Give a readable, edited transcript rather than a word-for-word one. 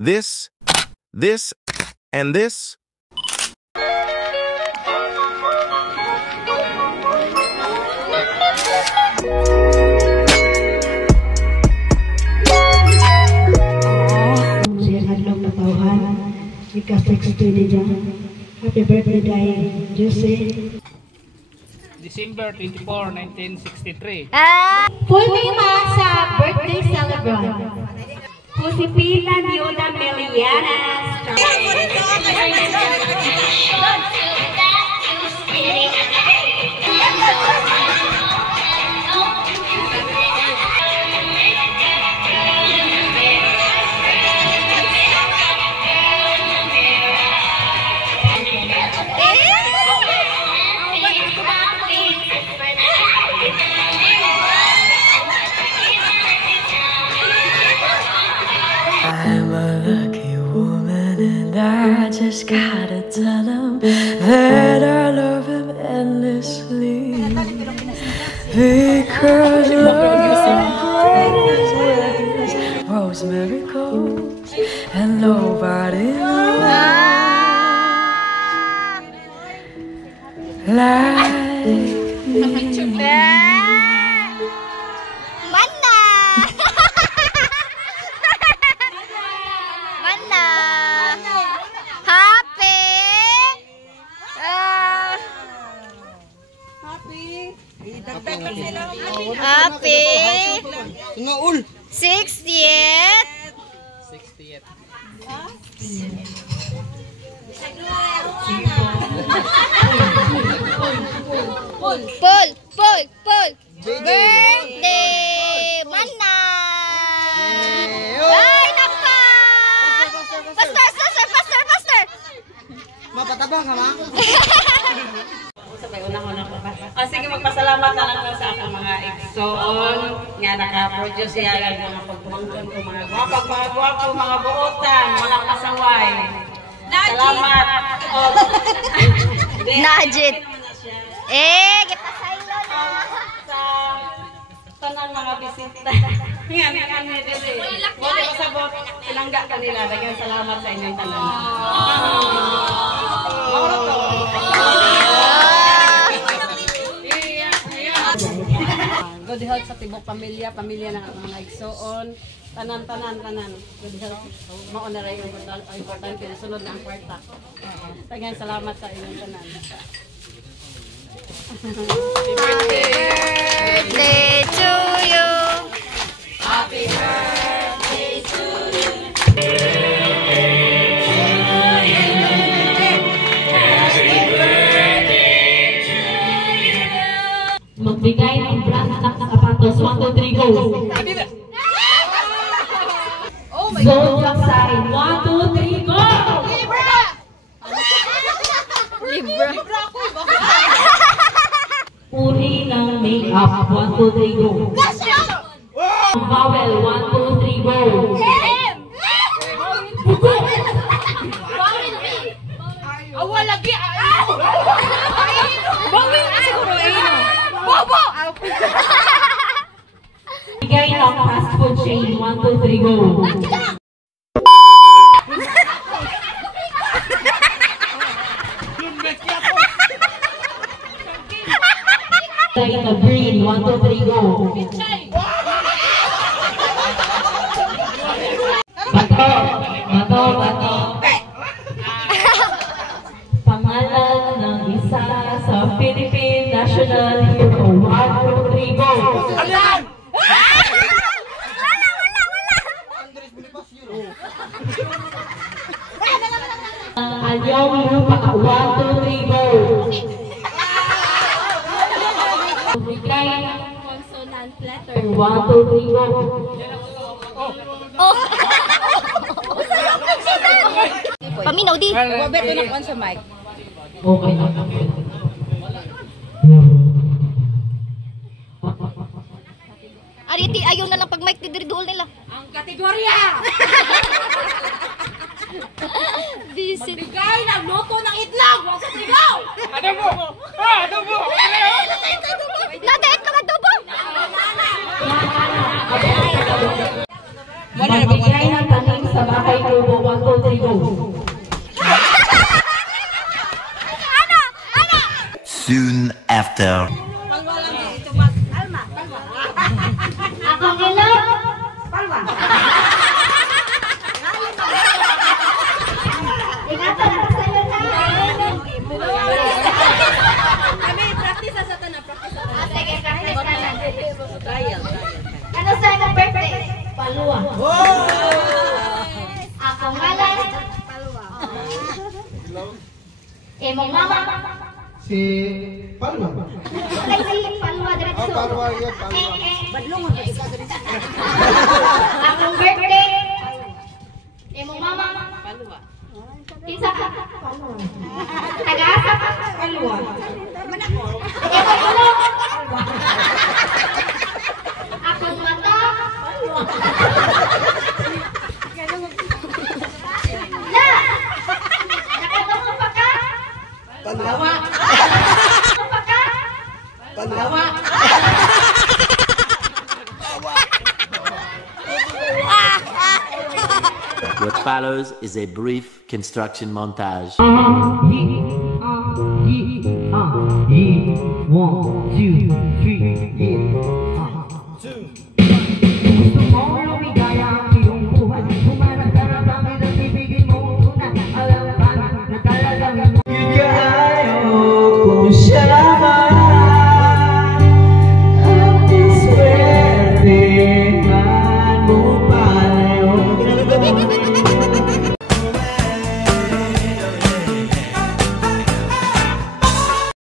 this, and this. Happy birthday, Jose. December 24, 1963. Full name sa birthday celebrant. Josefina Niuda Meliana. I'm a lucky woman and I just gotta tell him that I love him endlessly. Because love is rosemary goes and nobody knows like me. Happy 60th. 60th. Pull. Birthday, Mana. Ay, naka. Faster. Mapatabang ka, ma? Sige, magpasalamat na lang sa akong mga igsoon nga naka-produce siya ng mga pagpumangkon ko, mga gwapag, mga buotan, walang kasaway. Salamat. Najit. Kita saylo na. Sa tanang mga bisita. Nga ni dili. Wala pasabot, ilangga kanila. Daghang salamat sa inyong tanan. Good health sa tibok pamilya ng mga igsoon, tanan. Good health. Mao na ray importante sunod na ang kwarta. Daghang salamat sa inyong tanan. Happy birthday to you. Happy birthday to you. Magbigay ng brand na sapatos. 1, 2, 3, go! Zodiac sign. 1, 2, 3, go! Libra. Uri ng make-up. 1, 2, 3, go! Vowel. 1, 2, 3, go! Awal lagi. Bawin siguro Bobo! Bigay ng fast food chain. 1, 2, 3, go! Bigay ng green. 1, 2, 3, go! Bato. Pangalan ng isa sa Philippine National Hero. 1, 2, 3, go! Wala! Anyong lupa. 1, 2, 3, go! Bigay ng consonant letter. 1, 2, 3, go! Paminaw di. Wabeto na kuan sa mic. Okay na. Ariti, ayaw na lang pag mic didiriduol nila. Ang kategorya! Visit. Magbigay ng luto ng itlog! Huwag ka sigaw! Adobo! Natin ka adobo! Magbigay ng tanim sa bahay kubo. soon after. Akong ilog. Ingatan ako sa'yo na. Sige, practice ka na. Ano sa imong birthday? Palua. Akong ngalan. Imong mama. Si Palma. Ay, si Palua diretso. Palma, yan, Palma. Badlungan ka isa diretso. Akong birthday. Imong mama. Palua. Kinsa ka? Palua. Taga-asa ka? Palua. Imong ulo. Akong mata. Palua. La! Nakatungo pa ka? Palma. Nakatungo pa ka? Palma. What follows is a brief construction montage.